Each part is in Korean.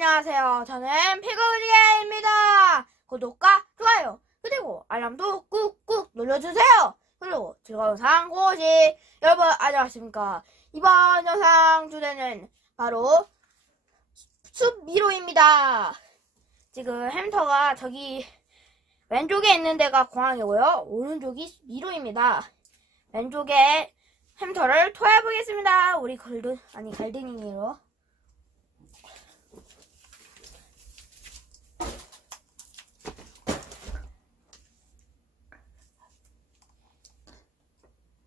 안녕하세요. 저는 피그우지개입니다. 구독과 좋아요 그리고 알람도 꾹꾹 눌러주세요. 그리고 즐거운 상고식 여러분 안녕하십니까. 이번 영상 주제는 바로 숲 미로입니다. 지금 햄터가 저기 왼쪽에 있는 데가 공항이고요. 오른쪽이 미로입니다. 왼쪽에 햄터를 토해보겠습니다. 우리 갈등이로.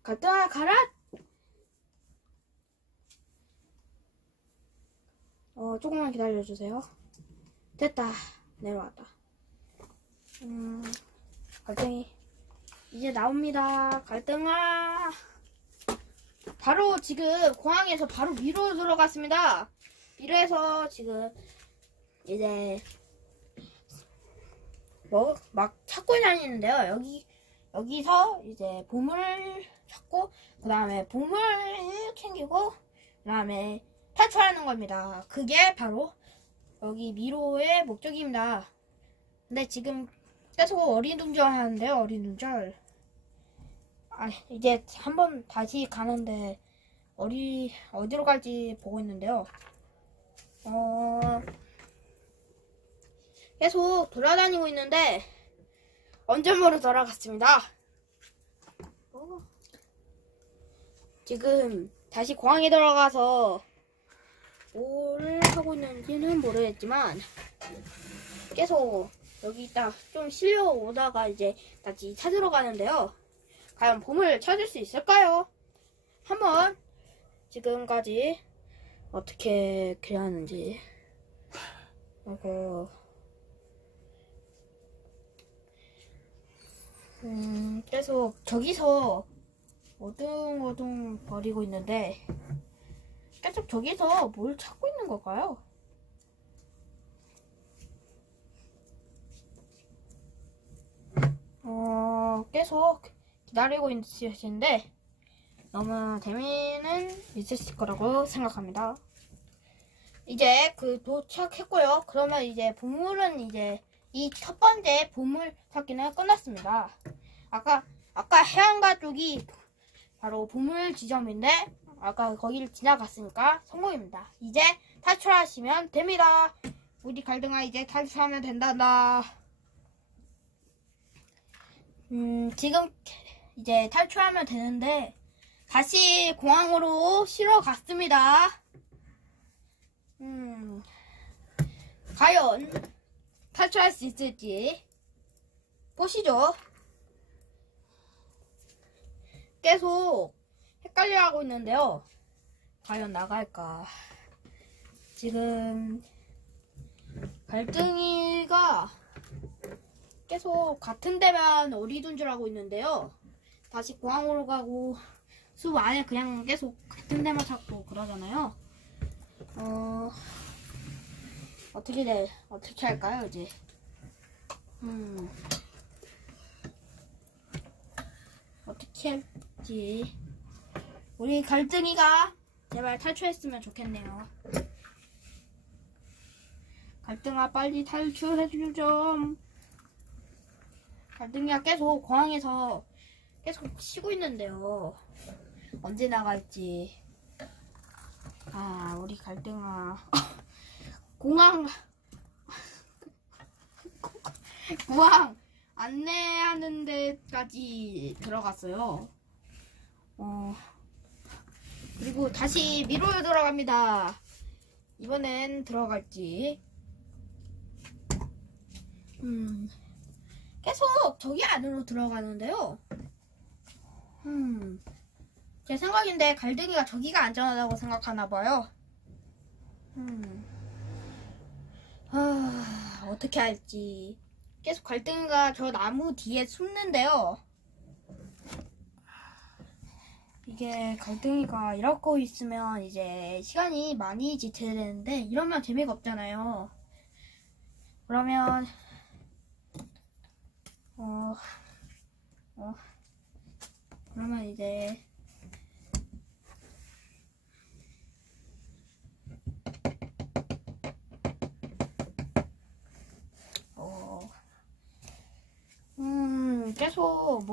갈등아 가라. 조금만 기다려주세요. 됐다. 내려왔다. 갈등이 이제 나옵니다. 갈등아. 바로 지금 공항에서 바로 미로로 들어갔습니다. 미로에서 지금 이제 뭐 막 찾고 다니는데요. 여기서 이제 보물을 찾고 그 다음에 보물을 챙기고 그 다음에 탈출하는 겁니다. 그게 바로 여기 미로의 목적입니다. 근데 지금 계속 어리둥절 하는데요. 어리둥절. 이제 한번 다시 가는데 어디로 갈지 보고 있는데요. 계속 돌아다니고 있는데 언점으로 돌아갔습니다. 지금 다시 공항에 들어가서 뭘 하고 있는지는 모르겠지만 계속 여기 있다 좀 실려오다가 이제 다시 찾으러 가는데요. 과연 보물 찾을 수 있을까요? 한번 지금까지 어떻게 해야 하는지 계속 저기서 어둥어둥 버리고 있는데 계속 저기서 뭘 찾고 있는 걸까요? 계속 기다리고 있으신데 너무 재미는 있으실 거라고 생각합니다. 이제 도착했고요. 그러면 이제 보물은 이제 이 첫 번째 보물 찾기는 끝났습니다. 아까 해안가 쪽이 바로 보물 지점인데 아까 거기를 지나갔으니까 성공입니다. 이제 탈출하시면 됩니다. 우리 갈등아 이제 탈출하면 된단다. 지금 이제 탈출하면 되는데 다시 공항으로 실어 갔습니다. 과연 탈출할 수 있을지 보시죠. 계속 헷갈려하고 있는데요. 과연 나갈까? 지금 갈등이가 계속 같은 데만 어리둥절하고 있는데요. 다시 공항으로 가고 숲 안에 그냥 계속 같은 데만 찾고 그러잖아요. 어떻게 할까요, 이제? 어떻게 할지. 우리 갈등이가 제발 탈출했으면 좋겠네요. 갈등아, 빨리 탈출해줄 좀. 갈등이가 계속 공항에서 계속 쉬고 있는데요. 언제 나갈지. 우리 갈등아. 공항 안내하는 데까지 들어갔어요. 그리고 다시 미로로 들어갑니다. 이번엔 들어갈지. 계속 저기 안으로 들어가는데요. 제 생각인데 갈등이가 저기가 안전하다고 생각하나봐요. 어떻게 할지. 계속 갈등이가 저 나무 뒤에 숨는데요. 이게 갈등이가 이러고 있으면 이제 시간이 많이 지체야 되는데 이러면 재미가 없잖아요. 그러면 그러면 이제 계속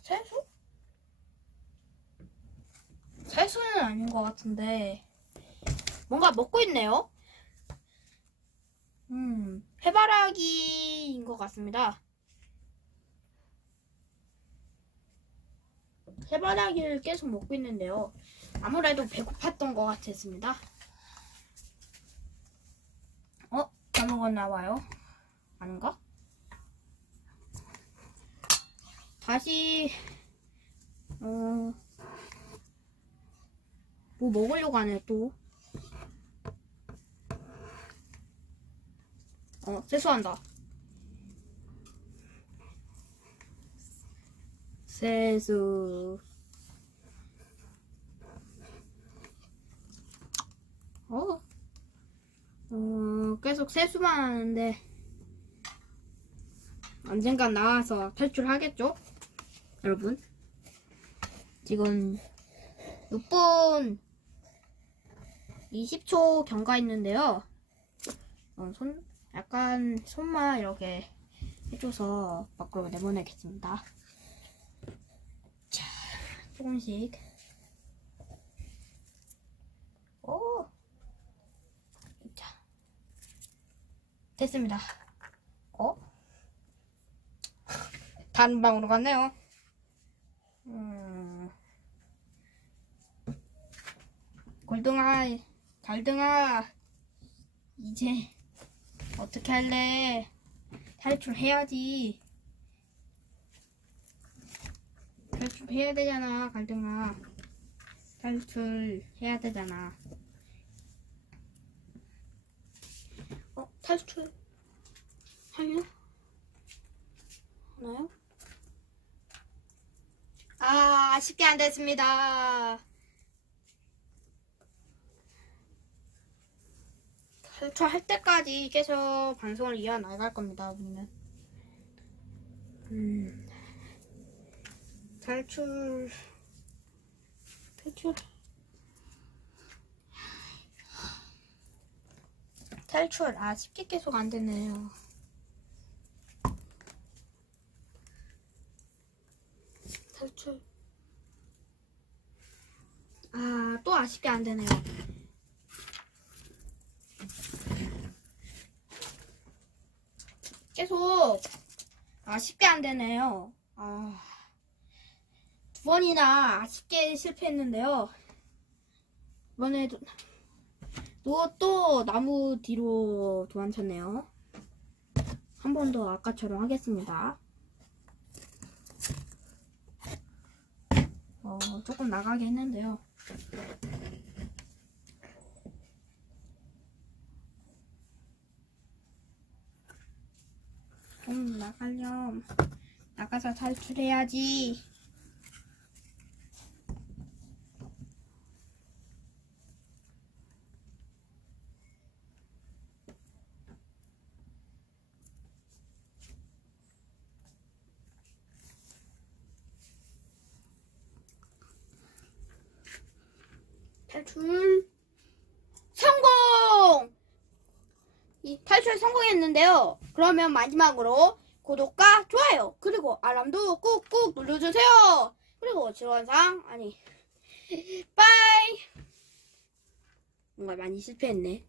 세수? 세수는 아닌 것 같은데 뭔가 먹고 있네요. 해바라기인 것 같습니다. 해바라기를 계속 먹고 있는데요. 아무래도 배고팠던 것 같았습니다. 아무거나 나와요? 아닌가? 다시 뭐 먹으려고 하네 또. 세수한다. 세수. 계속 세수만 하는데 언젠간 나와서 탈출하겠죠? 여러분. 지금 6분 20초 경과했는데요. 약간 손만 이렇게 해줘서 밖으로 내보내겠습니다. 자, 조금씩. 자, 됐습니다. 다른 방으로 갔네요. 골등아, 달등아, 이제 어떻게 할래? 탈출해야지. 탈출해야 되잖아, 갈등아. 탈출해야 되잖아. 탈출 하나요? 아쉽게 안 됐습니다. 탈출할 때까지 계속 방송을 이어나갈 겁니다, 우리는. 탈출. 쉽게 계속 안 되네요. 탈출. 또 아쉽게 안 되네요. 계속 아쉽게 안 되네요. 2번이나 아쉽게 실패했는데요. 이번에도 또 나무 뒤로 도망쳤네요. 한 번 더 아까처럼 하겠습니다. 조금 나가게 했는데요. 좀 나가렴. 나가서 탈출해야지. 탈출 성공! 탈출 성공했는데요. 그러면 마지막으로 구독과 좋아요 그리고 알람도 꾹꾹 눌러주세요. 그리고 지원상 빠이. 뭔가 많이 실패했네.